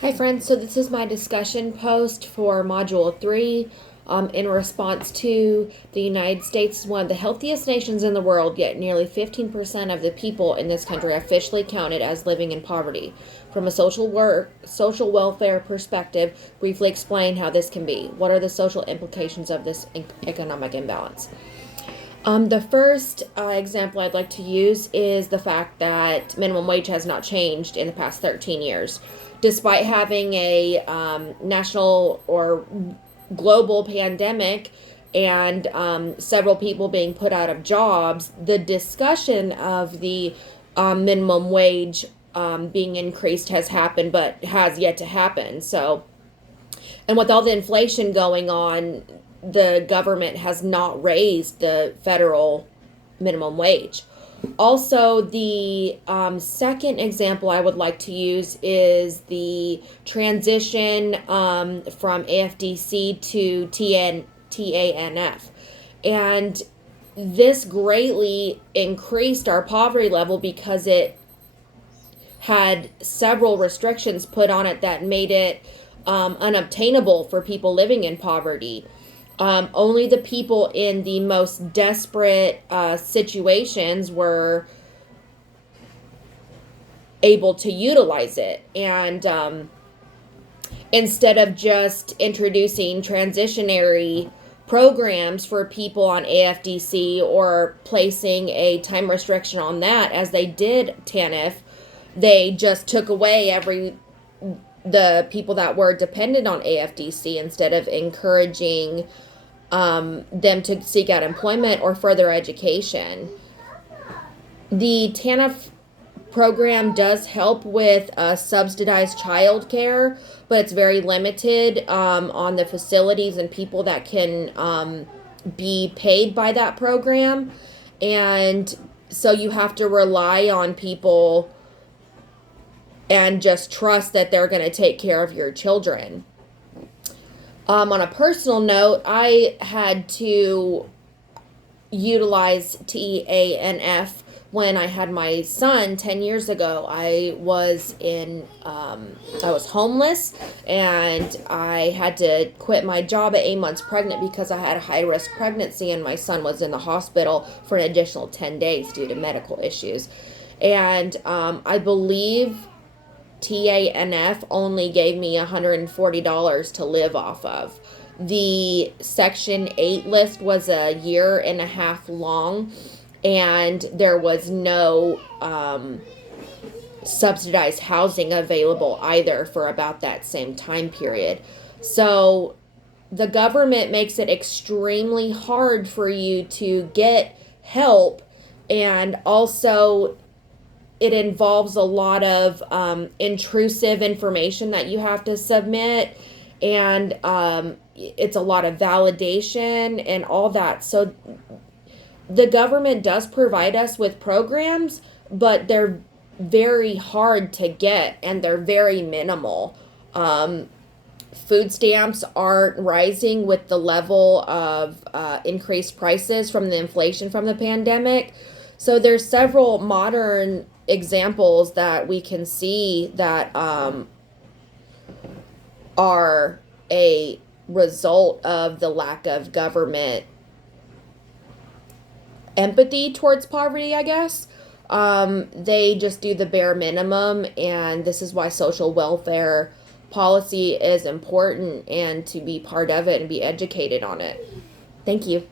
Hi friends, so this is my discussion post for Module 3 in response to the United States is one of the healthiest nations in the world, yet nearly 15% of the people in this country are officially counted as living in poverty. From a social welfare perspective, briefly explain how this can be. What are the social implications of this economic imbalance? The first example I'd like to use is the fact that minimum wage has not changed in the past 13 years. Despite having a national or global pandemic and several people being put out of jobs, the discussion of the minimum wage being increased has happened, but has yet to happen. So, and with all the inflation going on, the government has not raised the federal minimum wage. Also, the second example I would like to use is the transition from AFDC to TANF. And this greatly increased our poverty level because it had several restrictions put on it that made it unobtainable for people living in poverty. Only the people in the most desperate situations were able to utilize it. And instead of just introducing transitionary programs for people on AFDC or placing a time restriction on that, as they did TANF, they just took away the people that were dependent on AFDC instead of encouraging them to seek out employment or further education. The TANF program does help with subsidized childcare, but it's very limited on the facilities and people that can be paid by that program. And so you have to rely on people and just trust that they're going to take care of your children. On a personal note, I had to utilize TANF when I had my son 10 years ago. I was homeless, and I had to quit my job at 8 months pregnant because I had a high risk pregnancy, and my son was in the hospital for an additional 10 days due to medical issues. And I believe TANF only gave me $140 to live off of. The Section 8 list was a year and a half long, and there was no subsidized housing available either for about that same time period. So the government makes it extremely hard for you to get help, and also it involves a lot of intrusive information that you have to submit, and it's a lot of validation and all that. So the government does provide us with programs, but they're very hard to get and they're very minimal. Food stamps aren't rising with the level of increased prices from the inflation from the pandemic. So there's several modern examples that we can see that are a result of the lack of government empathy towards poverty, I guess. They just do the bare minimum, and this is why social welfare policy is important and to be part of it and be educated on it. Thank you.